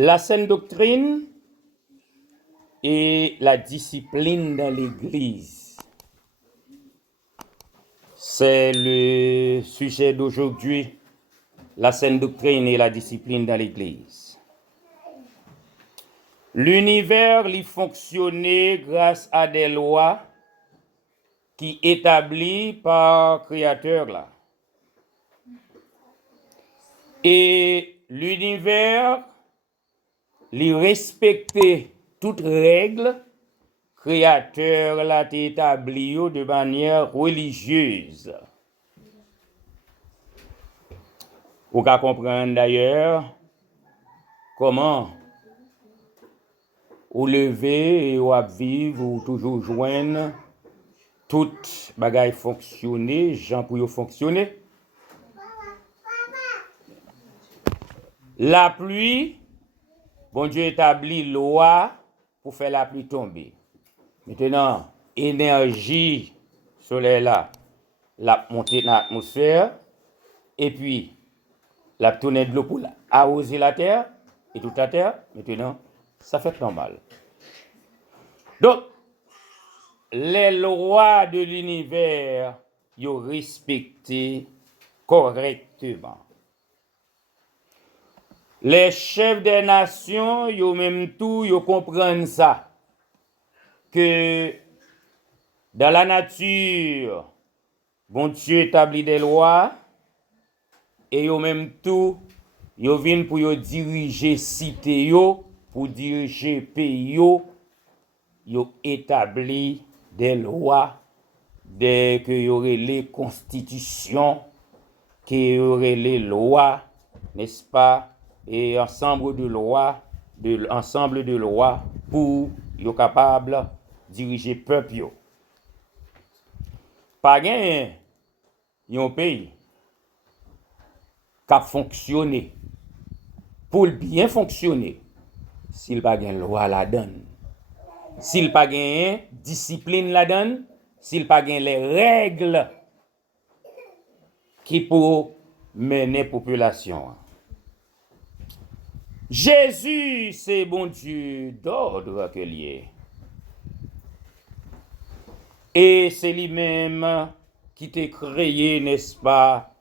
La saine doctrine et la discipline dans l'Église. C'est le sujet d'aujourd'hui, la saine doctrine et la discipline dans l'Église. L'univers y fonctionnait grâce à des lois qui établies par Créateur là. Et l'univers li respectait toutes règles Créateur l'a établi de manière religieuse. Vous pouvez comprendre d'ailleurs comment ou lever et ou vivre ou toujours joindre toute bagaille fonctionner, gens pour fonctionner. La pluie, bon Dieu établit loi pour faire la pluie tomber. Maintenant, énergie solaire là, la montée dans l'atmosphère, et puis la tournée de l'eau pour arroser la terre, et toute la terre, maintenant, ça fait normal. Donc, les lois de l'univers, ils respecté correctement. Les chefs des nations, ils même tout, ils comprennent ça. Que dans la nature, bon Dieu établit des lois, et ils même tout, ils viennent pour diriger cité, pour diriger pays, ils établit des lois, que y aurait les constitutions, qu'il y aurait les lois, n'est-ce pas, et ensemble de lois pour être capable diriger peuple yo. Pas gain yon pays qui a fonctionné pour bien fonctionner s'il pas gain loi la donne, s'il pas gain discipline la donne, s'il pas gain les règles qui pour mener population. Jésus c'est bon Dieu d'ordre que lié. Et c'est lui-même qui t'a créé, n'est-ce pas,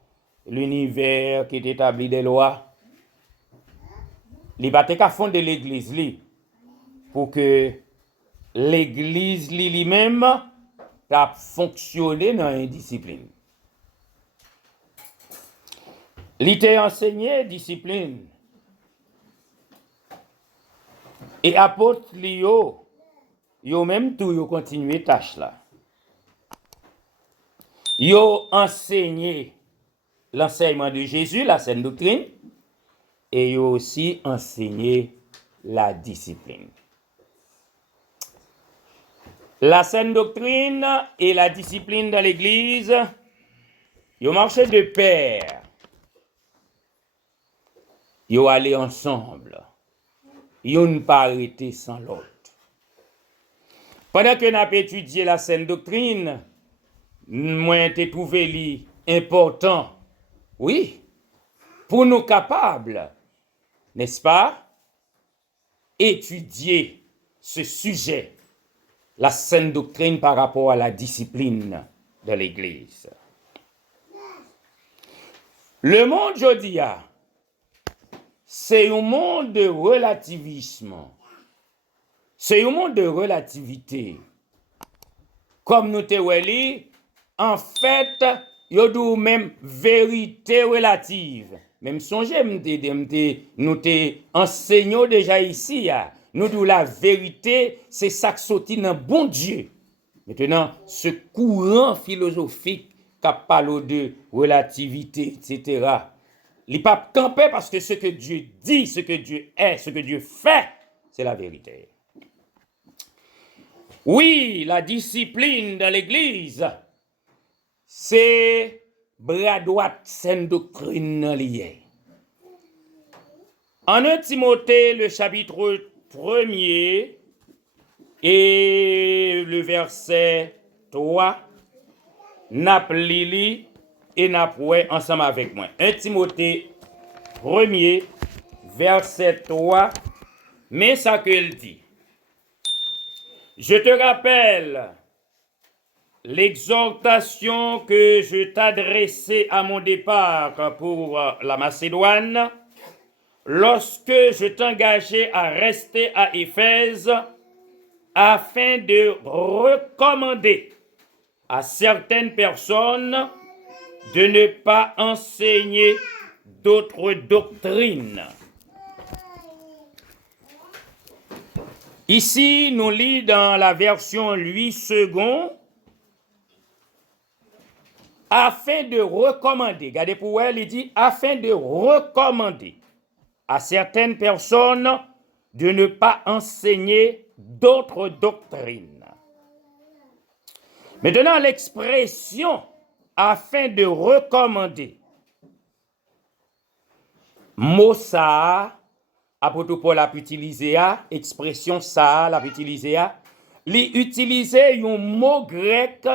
l'univers qui t'établit des lois. Il va te fonder l'église pour que l'église lui-même a fonctionné dans une discipline. Il t'a enseigné discipline. Et apôtre yo même tout yo continuer tâche là. Yo enseigné l'enseignement de Jésus, la saine doctrine, et yo aussi enseigné la discipline. La saine doctrine et la discipline dans l'église, yo marchaient de pair. Yo allaient ensemble. Yo ne pas arrêté sans l'autre. Pendant que nous avons étudié la saine doctrine, moi, j'ai trouvé important, oui, pour nous capables, n'est-ce pas, étudier ce sujet, la saine doctrine par rapport à la discipline de l'Église. Le monde aujourd'hui, c'est un monde de relativisme, c'est un monde de relativité. Comme nous te dit, en fait, il y a même vérité relative. Même songez, nous te enseignons déjà ici. Nous disons la vérité, c'est ça qui sortit dans bon Dieu. Maintenant, ce courant philosophique qui parle de relativité, etc., il n'est pas campé parce que ce que Dieu dit, ce que Dieu est, ce que Dieu fait, c'est la vérité. Oui, la discipline dans l'Église, c'est bras droit saine doctrine liée. En 1 Timothée, le chapitre 1er et le verset 3, n'a li et n'a ensemble avec moi. 1 Timothée 1er, verset 3 Mais ça qu'il dit. Je te rappelle l'exhortation que je t'adressais à mon départ pour la Macédoine, lorsque je t'engageais à rester à Éphèse, afin de recommander à certaines personnes de ne pas enseigner d'autres doctrines. Ici, nous lisons dans la version 8 secondes, afin de recommander, regardez pour elle, il dit, afin de recommander à certaines personnes de ne pas enseigner d'autres doctrines. Maintenant, l'expression afin de recommander, mot ça, apôtre Paul a utilisé, expression ça, l'a utilisé, il utilisé un mot grec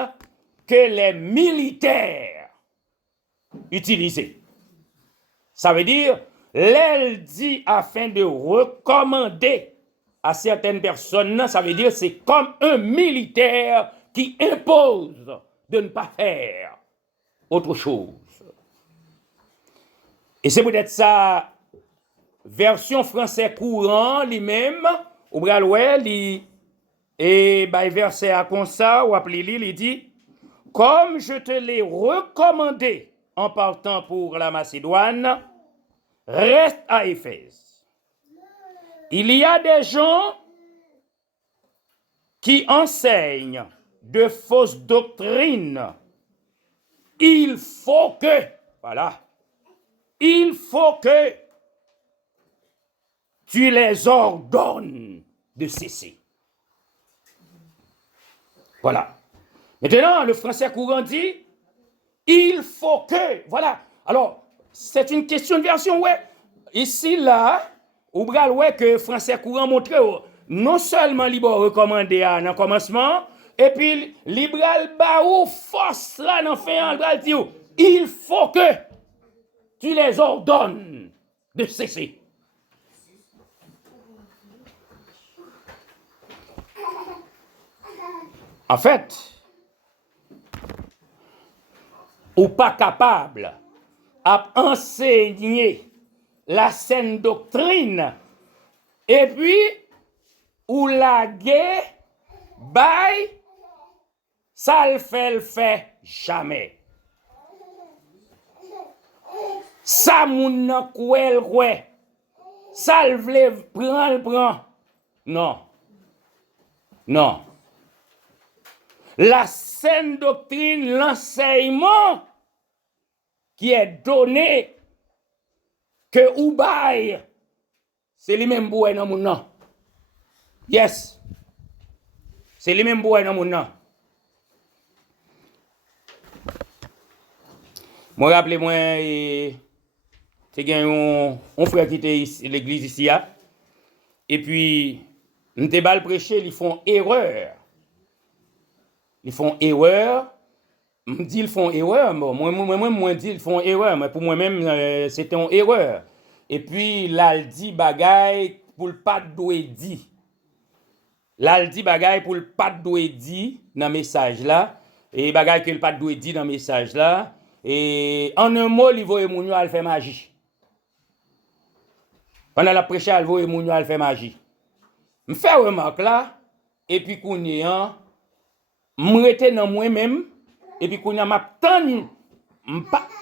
que les militaires utilisaient. Ça veut dire, l'elle dit afin de recommander à certaines personnes, ça veut dire c'est comme un militaire qui impose de ne pas faire autre chose. Et c'est peut-être ça, version français courant, lui-même, ou bralouel, et verset à comme ça, ou appelé il dit, comme je te l'ai recommandé en partant pour la Macédoine, reste à Éphèse. Il y a des gens qui enseignent de fausses doctrines. Il faut que tu les ordonnes de cesser. Voilà. Maintenant, le français courant dit, il faut que, voilà. Alors, c'est une question de version, ouais. Ici, là, ou bral, ouais, que français courant montre, non seulement libre recommandé à un commencement, et puis, libéral ba ou force là, dans fin, il faut que tu les ordonnes de cesser. En fait, ou pas capable à enseigner la saine doctrine, et puis, ou la guerre, ça le fait jamais. Ça moun nan kouel koué. Ça le vle prend. Non. La saine doctrine, l'enseignement qui est donné que ou bail, c'est lui-même boué dans mon nom. Yes. C'est lui-même boué dans mon nom. Moi, rappelez-moi, c'est un frère qui était l'église ici, et puis, nous te bal prêcher, ils font erreur. Me dit ils font erreur, bon, moi dit ils font erreur, mais pour moi-même, c'était une erreur. Et puis, là, il dit bagay pour le pas doué dit. Là, il dit bagay pour le pas doué dit dans le message là, et bagay que le pas doué dit dans le message là. Et en un mot, il voit moun yo al fait magie. Pendant la prêche, il voit moun yo al fait magie. Me fait remarque là, et puis qu'on y a, m'rete dans moi-même, et puis qu'on y a m'attend,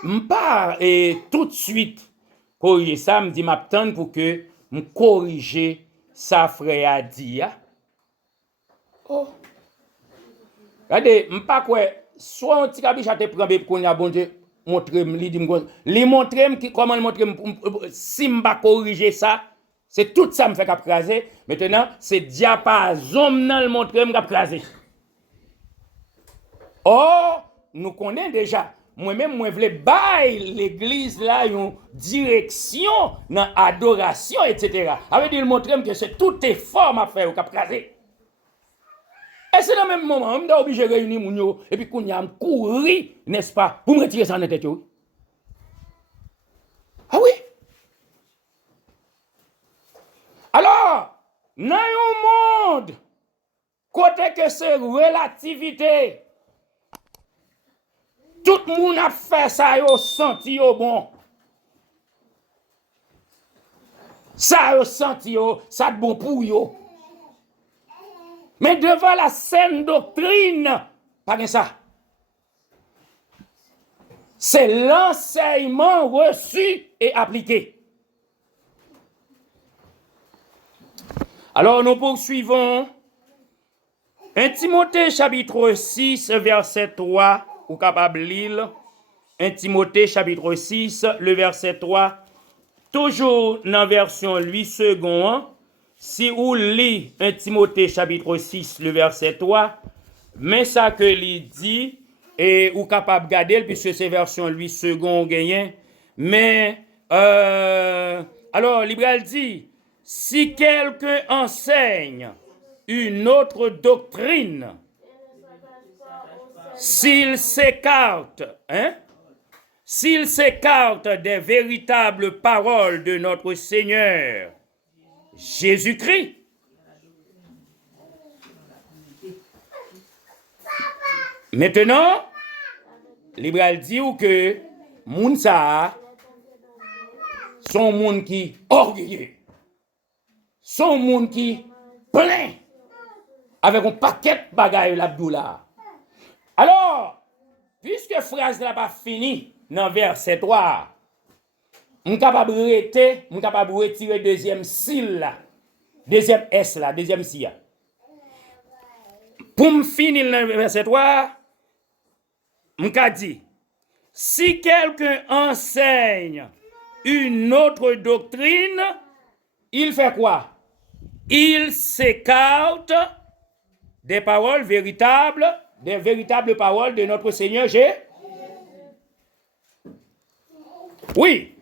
m'pas et tout de suite corriger ça, me dit m'attend pour que me corriger ça frère a dit. Oh. Regardez, m'pas quoi. Soit un petit cabiche à te prendre pour qu'on a bon Dieu montrer li montrer comment le montrer si m'pa corriger ça, c'est tout ça me fait craser. Maintenant c'est diapason dans le montrer m'pa craser. Or nous connaissons déjà moi-même moi voulais bailler l'église là une direction dans adoration etc. Avec dire montrer que c'est tout effort m'a fait au cap craser. Et c'est dans le même moment, on est obligé de réunir moun yo, et puis qu'on y a courir, n'est-ce pas, pour me retirer ça dans la tête. Ah oui. Alors, dans un monde, côté que c'est relativité, tout le monde a fait ça, yo senti yo bon. Ça yo senti yo, ça de bon pour yo. Mais devant la saine doctrine, pas que ça. C'est l'enseignement reçu et appliqué. Alors nous poursuivons. 1 Timothée chapitre 6, verset 3, ou capable lire. 1 Timothée chapitre 6, le verset 3, toujours dans la version 8 secondes. Si vous lisez 1 Timothée chapitre 6, le verset 3, mais ça que il dit, et ou capable de garder, puisque c'est version 8 secondes gagné. Mais, alors, Libral dit, si quelqu'un enseigne une autre doctrine, s'il s'écarte des véritables paroles de notre Seigneur Jésus-Christ, maintenant, Libral dit que moun sa son moun qui orgueilleux, son moun qui plein avec un paquet de bagaille l'Abdoula. Alors, puisque phrase n'a pas fini dans verset 3, on capable de retirer deuxième s'il là, deuxième S là, deuxième si là. Pour me finir dans verset 3, on dit, si quelqu'un enseigne une autre doctrine, il fait quoi? Il s'écarte des paroles véritables, des véritables paroles de notre Seigneur Jésus. Oui.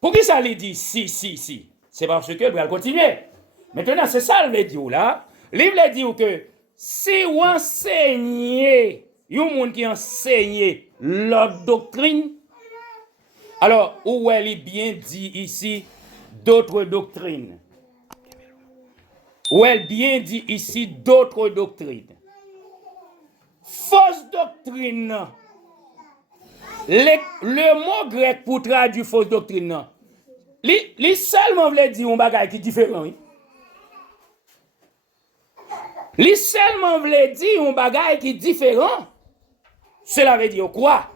Pour qui ça lui dit si? C'est parce que il va continuer. Maintenant, c'est ça le dit là. Il veut dire que si vous enseignez, il y a un monde qui enseigne l'autre doctrine, alors, où elle est bien dit ici d'autres doctrines? Où elle bien dit ici d'autres doctrines? Fausse doctrine. Le mot grec pour traduire fausse doctrine, il seulement veut dire un bagage qui est différent. Oui? Il seulement veut dire un bagage qui est différent. Cela veut dire quoi?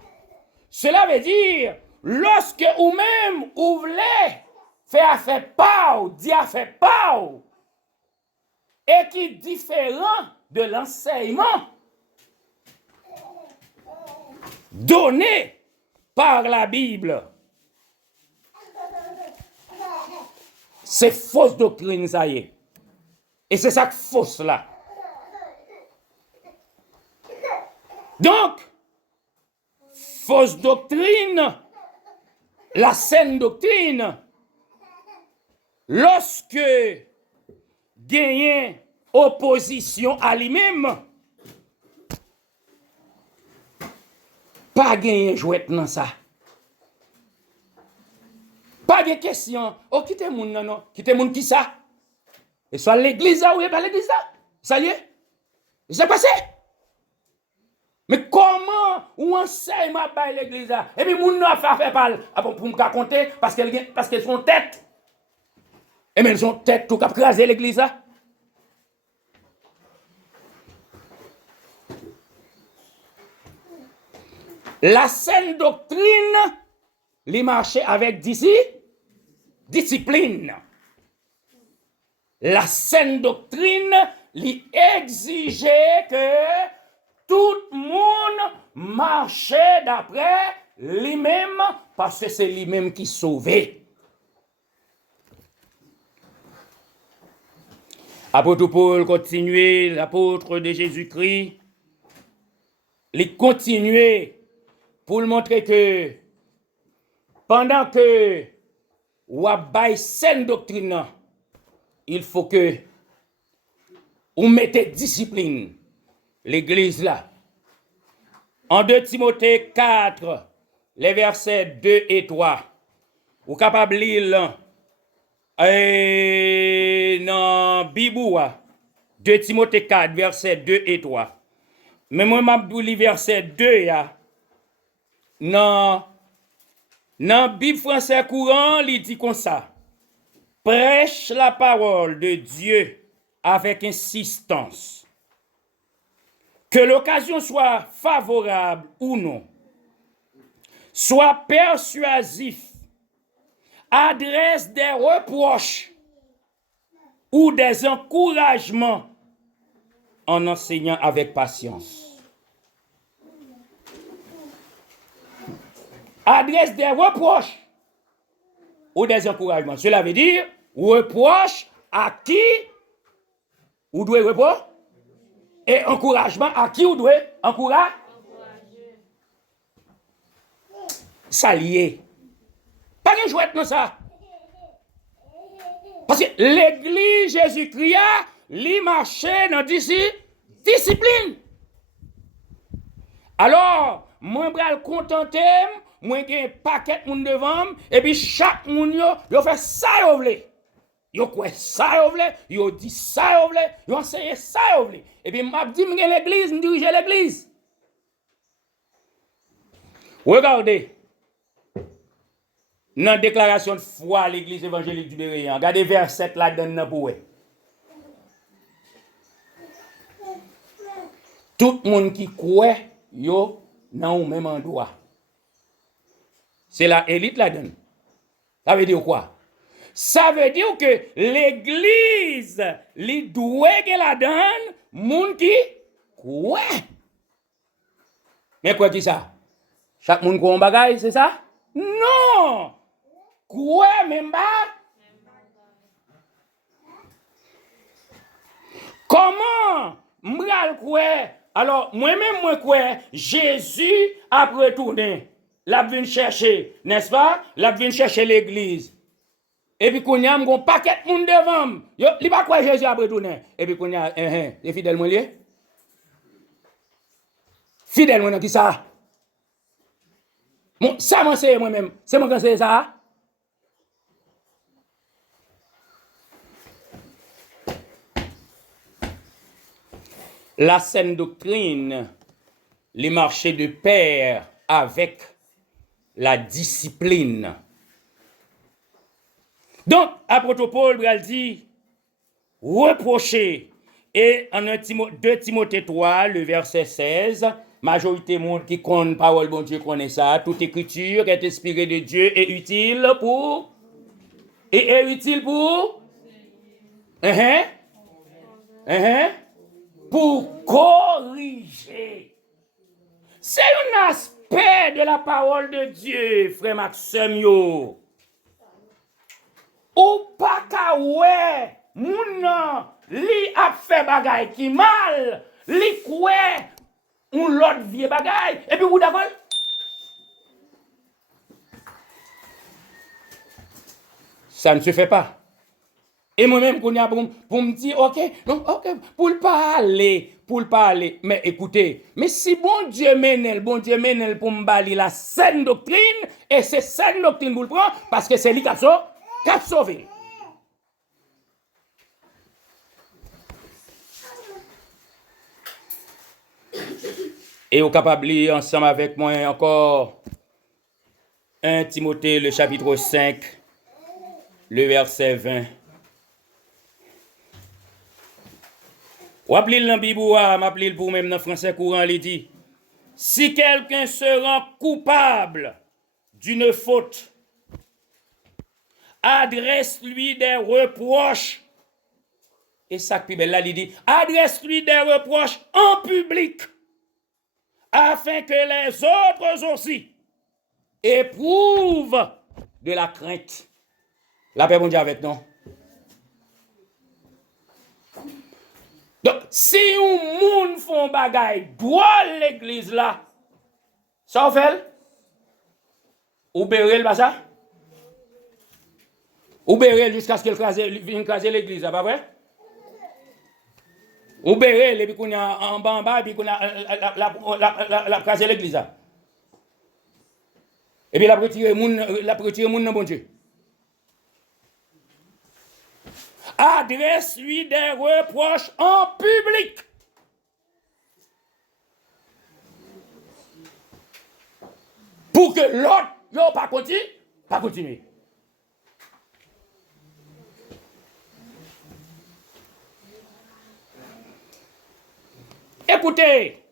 Cela veut dire, lorsque ou même ou voulez faire pas, dire faire pas, et qui est différent de l'enseignement donné par la Bible. C'est fausse doctrine, ça y est. Et c'est ça que fausse là. Donc, fausse doctrine, la saine doctrine, lorsque gagne opposition à lui-même, pas gagner jouet dans ça. Pas de question. Oh, quittez moun non. Quittez moun qui ça? Et soit l'église ou pas l'église là? Ça y est? C'est passé. Mais comment on enseigne ma bail l'église là? Et puis moun n'a fait pas pour me raconter parce qu'elles sont tête. Et même elles sont tête tout cap craser l'église là. La saine doctrine, les marchait avec discipline. La saine doctrine, lui exigeait que tout le monde marchait d'après lui-même parce que c'est lui-même qui sauvait. Apôtre Paul continuait, l'apôtre de Jésus-Christ, il continuait pour le montrer que pendant que ou a bail saine doctrine, il faut que on mette discipline l'église là. En 2 Timothée 4, les versets 2 et 3, ou capable lire et dans Biboua, 2 Timothée 4, verset 2 et 3. Mais moi, je lis verset 2, dans Bible français courant, il dit comme ça. Prêche la parole de Dieu avec insistance. Que l'occasion soit favorable ou non. Sois persuasif. Adresse des reproches ou des encouragements en enseignant avec patience. Adresse des reproches ou des encouragements. Cela veut dire reproche à qui ou doit reproche et encouragement à qui ou doit encourager. Ça lié. Pas de jouet dans ça. Parce que l'église Jésus-Christ, lui marchait dans discipline. Alors, moi, je vais contenter, moi, j'ai un paquet de monde devant, et puis chaque monde, yo fait ça, yo vle. Yo quoi ça, yo vle, yo dit ça, yo vle, yo enseigne ça, yo vle. Et puis, m'a dit, m'gen l'église, m'dirige l'église. Regardez. Dans la déclaration de foi à l'église évangélique du Béréan, regardez verset là-dedans pour vous. Tout le monde qui croit, yo, dans le même endroit. C'est la élite là-dedans. Ça veut dire quoi? Ça veut dire que l'église, li doué que là-dedans, monde qui croit. Mais quoi dit ça? Chaque monde croit en bagaille, c'est ça? Non! Quoi même pas? Comment m'ral quoi? Alors moi-même moi quoi? Jésus a retourné. L'a vinn chercher, n'est-ce pas? L'a vinn chercher l'église. Et puis qu'on y a un paquet de monde devant. Yo, li pas quoi Jésus a retourné. Et puis qu'on y a les fidèles moi lié. Fidèle moi qui ça? Bon, ça moi c'est moi-même. C'est moi qui c'est ça. La saine doctrine, les marchés de pair avec la discipline. Donc, apôtre Paul il dit, reprocher, et en 2 Timothée 3, le verset 16, majorité monde qui connaît parole bon Dieu connaît ça, toute écriture est inspirée de Dieu et utile pour pour corriger. C'est un aspect de la parole de Dieu, frère Maxime yo. Ou pas ka ouais, moun li a fait bagay qui mal, li koué ou l'autre vieux bagay, et puis vous d'accord? Ça ne se fait pas. Et moi-même, pour me dire, ok, non, ok, pour le parler. Mais écoutez, mais si bon Dieu mène pour me balayer la saine doctrine, et c'est saine doctrine pour le prendre, parce que c'est lui qui a sauvé. Et vous capable de lire ensemble avec moi encore 1 Timothée, le chapitre 5, le verset 20. Ou appelez le Bible ou m'appelez pour même dans français courant, il dit, si quelqu'un se rend coupable d'une faute, adresse-lui des reproches. Et ça qui belle là, il dit, adresse-lui des reproches en public, afin que les autres aussi éprouvent de la crainte. La paix bon Dieu avec nous. Donc, si un moun font bagay droit l'église là, ça fait? Ou berel pas ça? Ou berel jusqu'à ce qu'il vienne craser l'église, pas vrai? Ou berel et puis qu'on a en bas et puis qu'on a la craser l'église là. Et puis la retirer moun dans bon Dieu. adresse-lui des reproches en public. Pour que l'autre, pas continuer. Écoutez,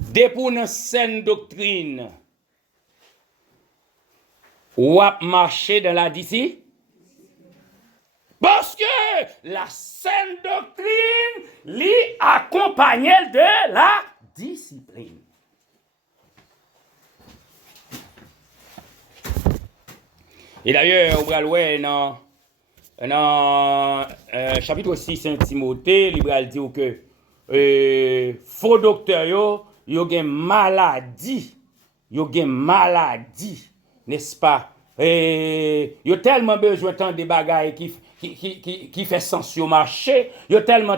dès pour une saine doctrine, ou à marcher dans la discipline, parce que la saine doctrine l'y accompagne de la discipline. Et d'ailleurs, on va le voir dans chapitre 6 Saint Timothée, il va dire que faux docteurs, ils ont une maladie, n'est-ce pas? Ils ont tellement besoin de des bagailles qui fait sens sur le marché, ils ont tellement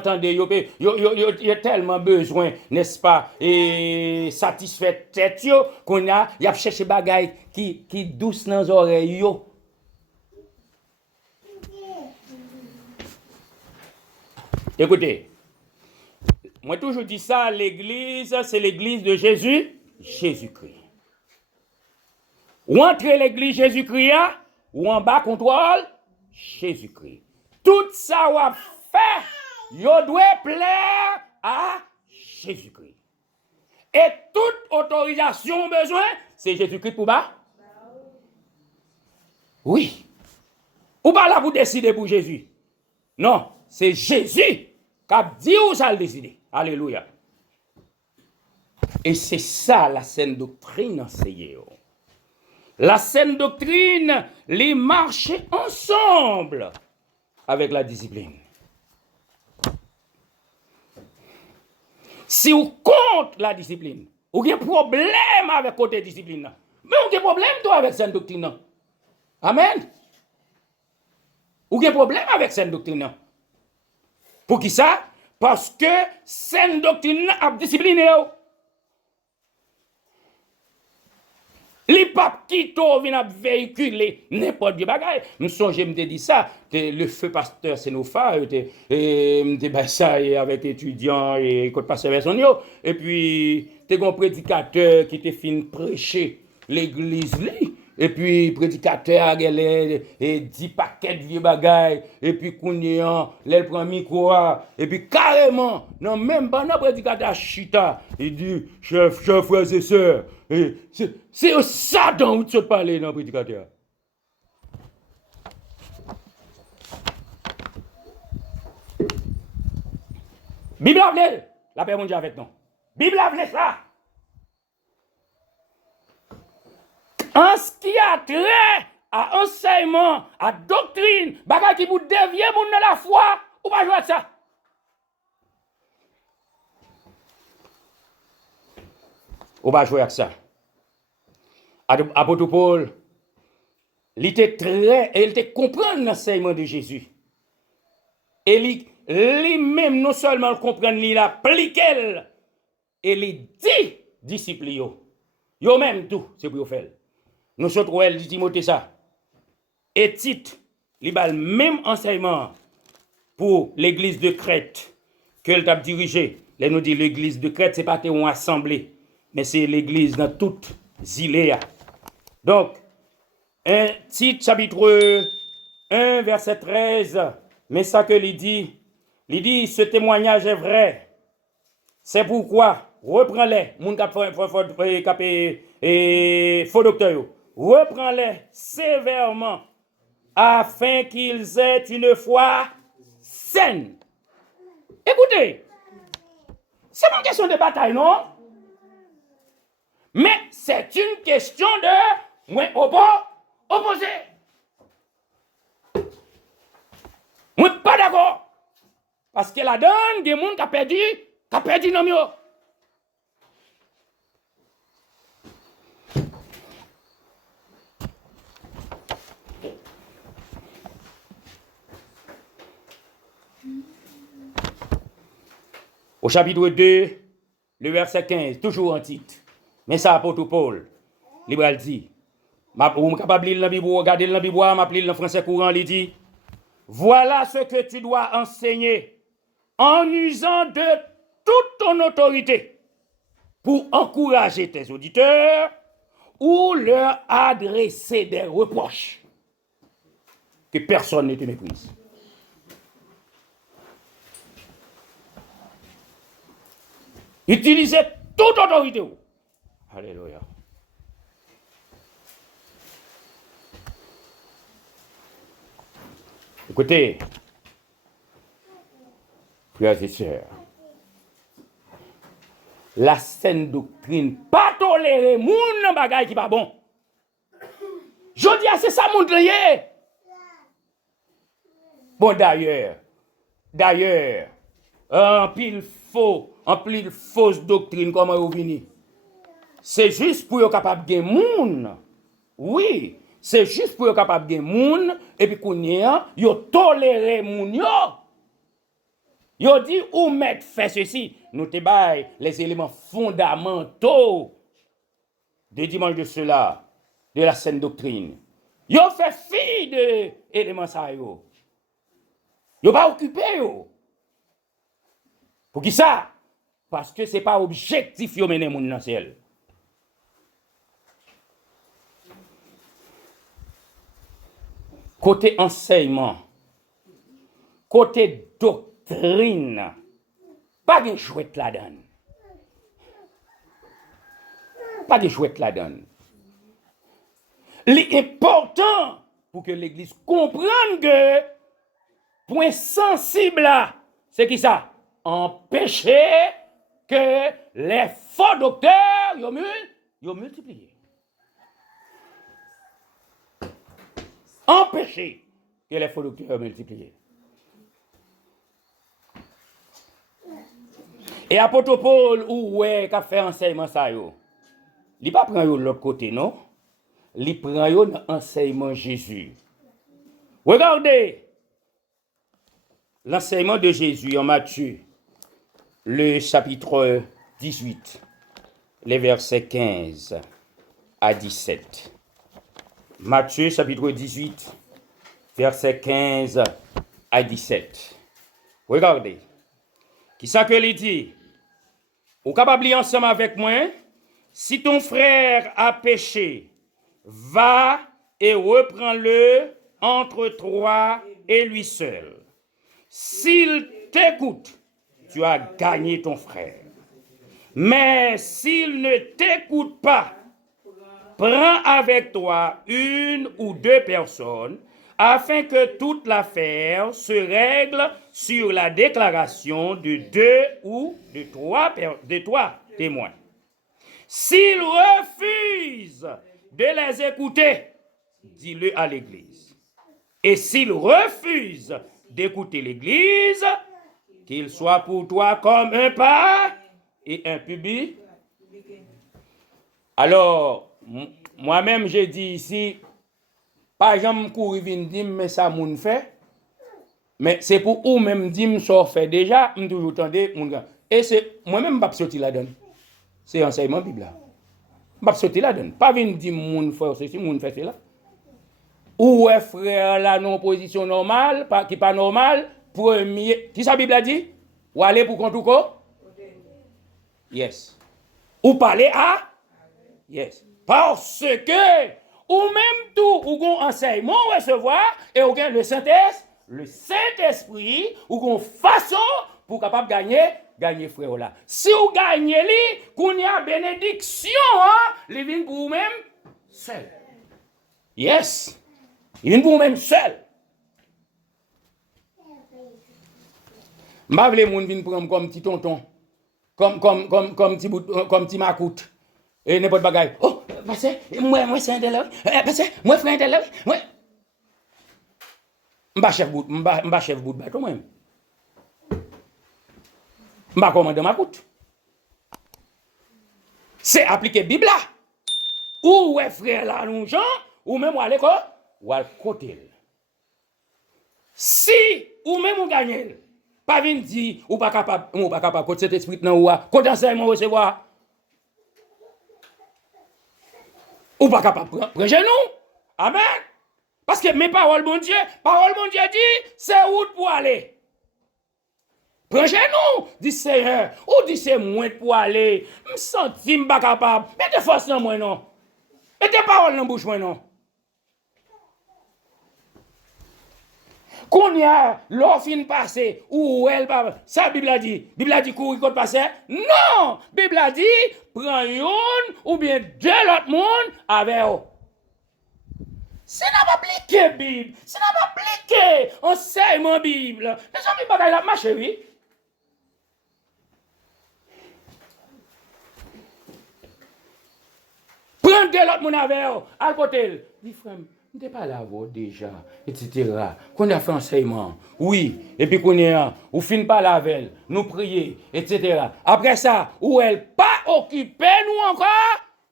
tellement besoin, n'est-ce pas, et satisfait tête qu'on a cherché bagailles qui douce dans les oreilles yo. Écoutez, moi toujours dis ça, l'église, c'est l'église de Jésus-Christ. Ou entre l'église Jésus-Christ, ou en bas contrôle Jésus-Christ. Tout ça ou fait, yo doit plaire à Jésus-Christ. Et toute autorisation besoin, c'est Jésus-Christ pour bas? Oui. Ou pas là pour décider pour Jésus? Non, c'est Jésus qui a dit où ça le décider. Alléluia. Et c'est ça la saine doctrine enseignée. La saine doctrine, les marche ensemble avec la discipline. Si vous compte la discipline, vous avez un problème avec côté discipline. Mais vous avez un problème toi avec saine doctrine. Amen. Vous avez un problème avec saine doctrine. Pour qui ça? Parce que saine doctrine a discipliné. Les papes qui viennent véhiculer n'importe quel bagage. Je songe, me dit ça. Le feu pasteur Sénopha, me ça avec étudiants et côté pasteur Verson. Et puis, tu as un prédicateur qui te fin prêcher l'église. Et puis, prédicateur a 10 paquets de vieux bagailles. Et puis, Kounian, il prend micro. Et puis, carrément, non, même pas notre prédicateur chita. Il dit, chef, frères et sœurs. C'est ça dont vous parlez dans le prédicateur. Bible a voulu, la paix mondiale avec nous. Bible a voulu ça. En ce qui a trait à enseignement, à doctrine, bagage qui vous dévier moun dans la foi, ou pas jouer ça. Ou pas jouer avec ça. Apôtre Paul, il était comprendre l'enseignement de Jésus. Et lui-même, non seulement le comprendre, il applique, et il dit disciples, yo même tout, c'est pour faire. Nous autres, elle dit Timothée ça. Et Tite, il a le même enseignement pour l'église de Crète qu'elle a dirigée. Elle nous dit l'église de Crète, ce n'est pas une assemblée, mais c'est l'église dans toute Zilea. Donc, Tite, chapitre 1, verset 13, mais ça que il dit, ce témoignage est vrai. C'est pourquoi, reprends-les, mon faux docteur, reprends-les sévèrement, afin qu'ils aient une foi saine. Écoutez, c'est pas une question de bataille, non? Mais c'est une question de moi opposé. Moi pas d'accord. Parce que la donne des gens qui a perdu non mieux. Au chapitre 2, le verset 15, toujours en titre. Mais ça, apôtre Paul, Libral dit, ou capable de lire dans la Bible, regarder dans la Bible, m'appeler dans le français courant, il dit, voilà ce que tu dois enseigner en usant de toute ton autorité pour encourager tes auditeurs ou leur adresser des reproches. Que personne ne te méprise. Utilisez toute autorité. Alléluia. Écoutez, frères et sœurs, la saine doctrine, pas tolérer moun bagay qui pas bon. Je dis, c'est ça mon trier. Bon, d'ailleurs, en pile fausse doctrine, comment vous venez? C'est juste pour être capable de moun. Oui, c'est juste pour être capable de moun, et puis qu'on y a, yo toléré moun yo. Yo dit, ou mettre fait ceci, nous te bail les éléments fondamentaux de dimanche de cela, de la saine doctrine. Yo fait fi de éléments ça yo. Yo pas occupé yo. Pour qui ça? Parce que c'est pas objectif yo mener moun nan ciel. Côté enseignement, côté doctrine, pas de chouette là-dedans. Pas de chouette là-dedans. L'important pour que l'Église comprenne que point sensible là, c'est qui ça? Empêcher que les faux docteurs yo multiplient. Empêcher que les faux docteurs multiplient. Et apôtre Paul, ou ouais, qu'a fait enseignement ça yo, il pas prend yo l'autre côté, non? Il prend yo dans enseignement Jésus. Regardez l'enseignement de Jésus en Matthieu, le chapitre 18, les versets 15 à 17. Matthieu, chapitre 18, versets 15 à 17. Regardez. Qui ça que il dit? Ou capable lire ensemble avec moi? Si ton frère a péché, va et reprends-le entre toi et lui seul. S'il t'écoute, tu as gagné ton frère. Mais s'il ne t'écoute pas, prends avec toi une ou deux personnes afin que toute l'affaire se règle sur la déclaration de deux ou de trois témoins. S'ils refusent de les écouter, dis-le à l'Église. Et s'ils refusent d'écouter l'Église, qu'il soit pour toi comme un pas et un public. Alors, moi-même, j'ai dit ici, pas jamais courir vinn dire mais ça moun fait. Mais c'est pour ou même dire ça fait déjà, m toujours tendez moun gars. Et c'est moi-même pas sorti là-dedans. C'est enseignement Bible. Pas sorti là-dedans. Pas vinn dire moun fait ceci, moun fait cela. Ou est frère là non position normale, pas qui pas normal, premier, qui ça Bible a dit? Ou aller pour contre quoi? Yes. Ou parler à? Yes. Parce que ou même tout ou gon enseignement recevoir et ou gain le Saint-Esprit ou gon façon pour capable gagner frère là. Si ou gagnez li, qu'on y a bénédiction li vinn pour vous même seul. Yes. Il vient pour vous même seul. M'pa vle moun vinn prendre comme petit tonton, comme petit macoute et n'importe bagaille. Oh, parce que moi c'est un tel, parce que moi frère un tel, moi m'pa chef bout de bateau moi. M'pa commande macoute. C'est appliquer Bible là. Ou ouais frère là nous Jean ou même aller quoi? Ou al côté. Si ou même ou gagner, pas vinn dire ou pas capable côté cet esprit nan ou côté enseignement recevoir. ou pas capable de prendre genou. Amen. Parce que mes paroles, bon Dieu dit, c'est route pour aller. Prends genou, dit Seigneur, ou dit c'est moins pour aller. Je sens que je ne suis pas capable. Mettez force dans moi, non. Mettez paroles dans la bouche, moi, non. Qu'on y a l'offre passé ou elle pas ça Bible a dit courir contre passer non Bible a dit prends une ou bien deux l'autre monde avec eux. C'est n'a pas appliqué Bible, c'est n'a pas appliqué enseignement Bible. Les amis bagaille la marche oui. Prends deux l'autre monde avec eux, al côté. Dis frère on n'est pas là déjà, etc. Qu'on a fait enseignement, oui, et puis qu'on est, ou fin pas la veille, nous prier, etc. Après ça, où elle pas occupé nous encore,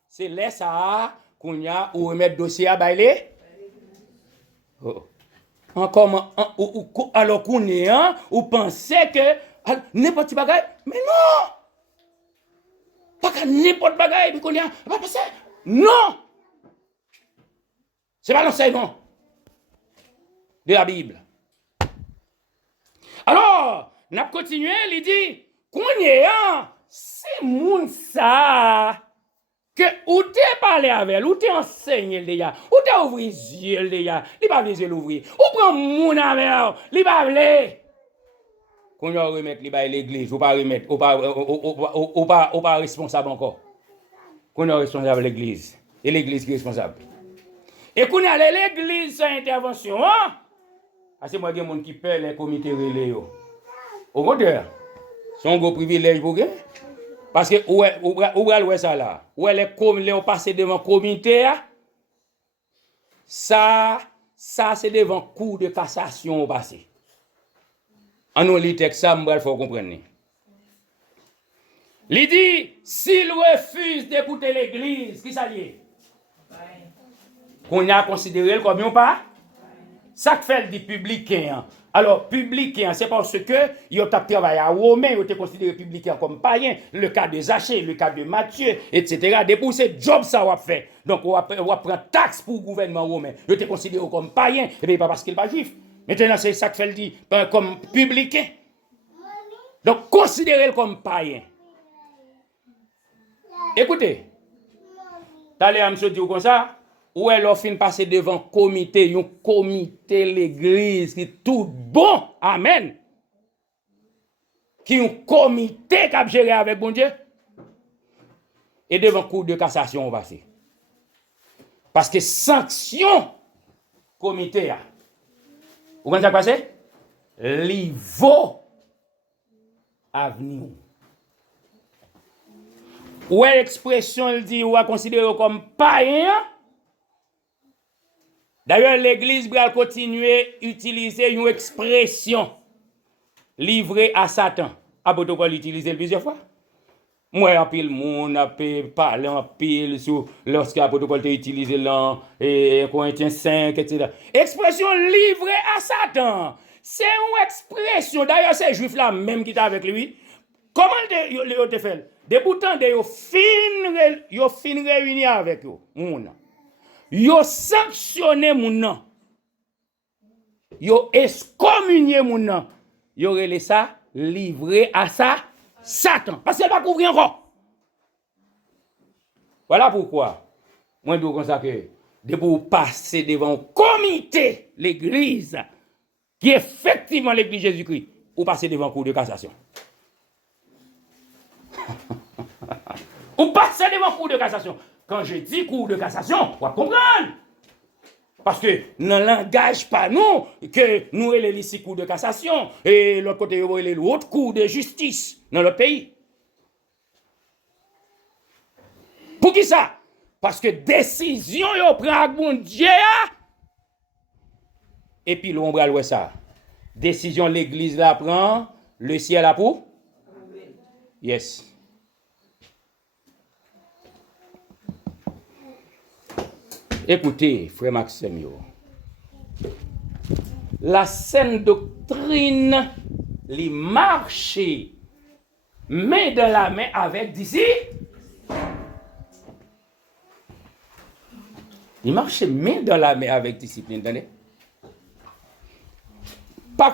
c'est là ça, qu'on a, ou remettre dossier à bailer. Oh. Encore, alors qu'on est, ou pensez que n'importe quel bagaille, mais non! Pas qu'à n'importe bagaille, puis qu'on a, pas passer. Non! C'est pas l'enseignement de la Bible. Alors, on a continué, il dit, qu'on est c'est moun ça, que ou t'es parlé avec elle, ou t'es enseigné le déjà, ou t'es ouvert les yeux le déjà, il va les l'ouvrir, ou prend moun avec elle, il va aller. Qu'on a remettre l'église, ou pas remettre, ou pas responsable encore. Qu'on a responsable l'église, et l'église qui est responsable. Et qu'on a l'église sans intervention, c'est moi qui ai qui paie les comités relais. Au contraire, c'est un gros privilège pour eux. Parce que où est ça là? Où est les passés devant le comité? Ça c'est devant cour de cassation au passé. En nous lit texte ça, il faut comprendre. Il dit, s'il refuse d'écouter l'église, qui ça lié? Qu'on a considéré comme un pas, ça fait dit publicain. Alors, publicain, c'est parce que il a travaillé à Romain, il a considéré publicain comme païen, le cas de Zachée, le cas de Matthieu, etc. Depuis ce job, ça va faire. Donc, on va prendre taxe pour le gouvernement romain. Il a considéré comme païen, et bien pas parce qu'il n'est pas juif. Maintenant, c'est ça que fait dit comme publicain. Donc, considérez-le comme païen. Écoutez, t'allez à me dire comme ça. Ou elle a fin passer devant un comité l'église qui est tout bon, amen. Qui est un comité qui a géré avec bon Dieu. Et devant cour de cassation on va passer. Parce que sanction comité a. Vous comprenez ça passer? Niveau avenir. Ou l'expression elle dit ou a considéré comme païen. D'ailleurs, l'Église va continuer à utiliser une expression livrée à Satan. A protocole utilisé plusieurs fois. Moi, en pile, moun a parlé en pile sur lorsque le protocole est utilisé dans Corinthiens 5, etc. Expression livrée à Satan. C'est une expression. D'ailleurs, ces juifs-là, même qui étaient avec lui, comment ils te fait? Débutant de yo fin réunis avec eux, moun. Yo sanctionné moun nan. Yo excommunié moun nan. Yo relé ça livré à ça Satan parce qu'elle va couvrir encore. Voilà pourquoi moi je dis comme ça que de pour passer devant un comité l'église qui est effectivement l'église Jésus-Christ ou passer devant cour de cassation. Ou passer devant cour de cassation. Quand je dis cour de cassation, vous comprenez? Parce que ne l'engage pas nous que nous sommes ici cour de cassation et l'autre côté, nous sommes l'autre cour de justice dans le pays. Pour qui ça? Parce que décision, yo prend avec mon Dieu. Et puis l'ombre à ça. Décision, l'église la prend, le ciel a pour? Yes. Écoutez, frère Maxime, la saine doctrine, les marcher main dans la main avec d'ici. Il marchait main dans la main avec discipline, attendez. Pas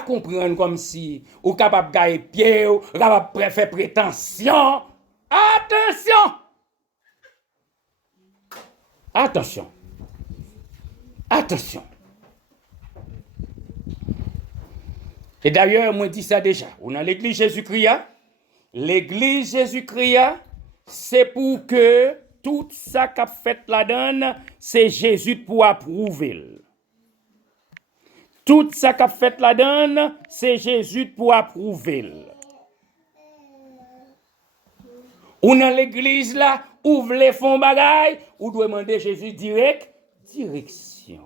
comprendre comme si ou capable de gagner pied ou capable de faire prétention. Attention! Attention. Attention. Et d'ailleurs, moi dis ça déjà. On a l'église Jésus-Christ. L'église Jésus-Christ, c'est pour que tout ça qu'a fait la donne, c'est Jésus pour approuver. Tout ça qu'a fait la donne, c'est Jésus pour approuver. Ou dans l'église là, ouvre les fonds bagaille, ou doit demander Jésus direction.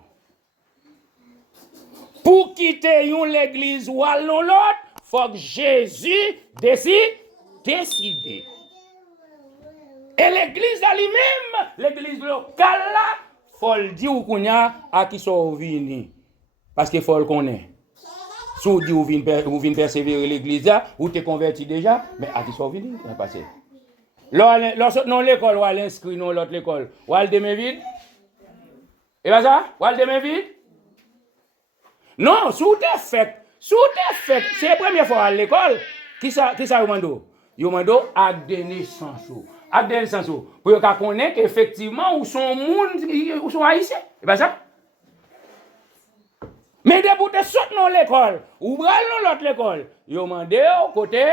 Pour quitter l'église ou aller dans l'autre, faut que Jésus décide. Et l'église elle-même, l'église locale là, faut le dire qu'on y a à qui sont venus. Parce qu'il faut le connaître. Si vous dites que vous venez persévérer l'église là, vous êtes converti déjà, mais à qui sont venus, ça va passer. Lorsque dans l'école, vous allez inscrire dans l'autre école, vous allez demain vide. Et bien ça, vous allez demain vide. Non, si vous êtes fait, c'est la première fois à l'école, qui ça vous demande? Vous demande acte de naissance. Acte de naissance. Pour que vous connaissiez qu'effectivement, où sont monde, où sont haïtiens. Et bien ça. Mais dès que vous sortez dans l'école, ou allez dans l'autre école, vous demandez au côté.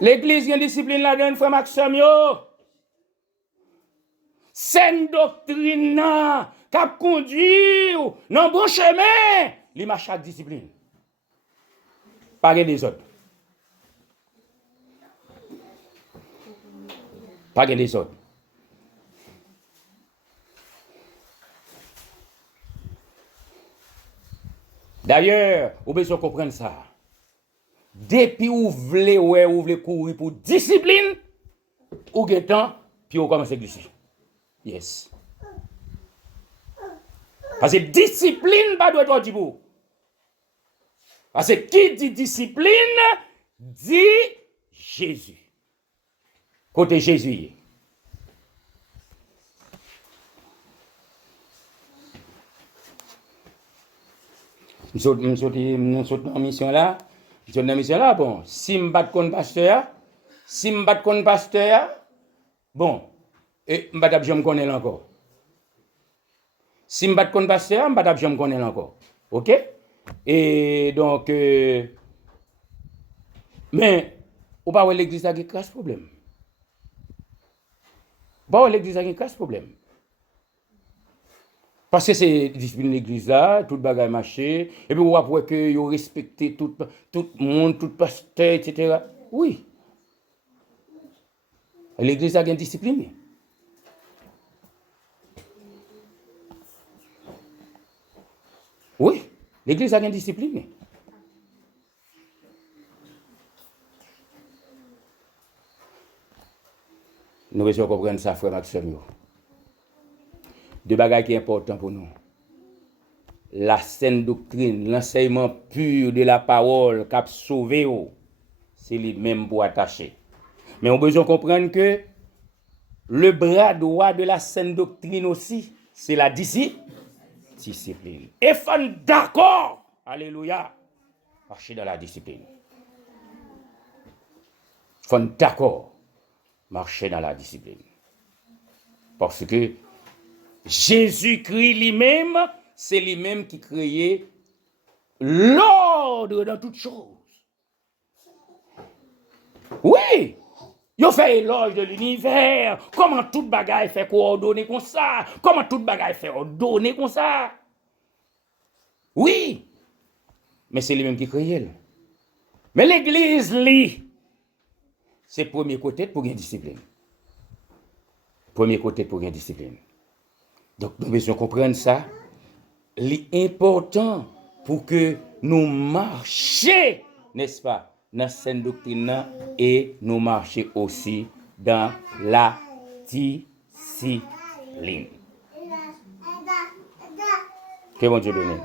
L'église a une discipline là-dedans, frère Maxime, c'est une doctrine qui a conduit dans le bon chemin. Il marche avec discipline. Pas des autres. Pas des autres. D'ailleurs, vous besoin comprendre ça. Depuis vous voulez courir pour discipline, ou avez temps, puis vous commencez à glisser. Yes. Parce que discipline, pas doit être du bout. Parce que qui dit discipline, dit Jésus. Côté Jésus. Nous sommes en mission là. Bon, si je bats contre pasteur, bon, et je me connais encore. Si je bats contre pasteur, je me connais encore. OK? Et donc, mais, ou pas l'église a un problème. Pas l'église a un problème. Parce que c'est discipline l'église là, tout bagage marché, et puis on voit que vous respectez tout le monde, tout pasteur, etc. Oui. L'église a une discipline. Oui, l'église a une discipline. Nous devons comprendre ça, frère Maxime. Deux bagages qui sont importants pour nous. La saine doctrine, l'enseignement pur de la parole qui a sauvé, c'est lui-même pour attacher. Mais on a besoin de comprendre que le bras droit de la saine doctrine aussi, c'est la discipline. Et faut d'accord, alléluia, marcher dans la discipline. Faut d'accord, marcher dans la discipline. Parce que Jésus-Christ lui-même, c'est lui-même qui créait l'ordre dans toutes choses. Oui, il fait éloge de l'univers. Comment toute bagaille fait coordonner comme ça? Comment toute bagaille fait ordonner comme ça? Oui, mais c'est lui-même qui créait. Mais l'église, lui, c'est le premier côté pour une discipline. Premier côté pour une discipline. Donc, nous devons comprendre ça. L'important pour que nous marchions, n'est-ce pas, dans cette doctrine et nous marchions aussi dans la discipline. Que bon Dieu bénisse.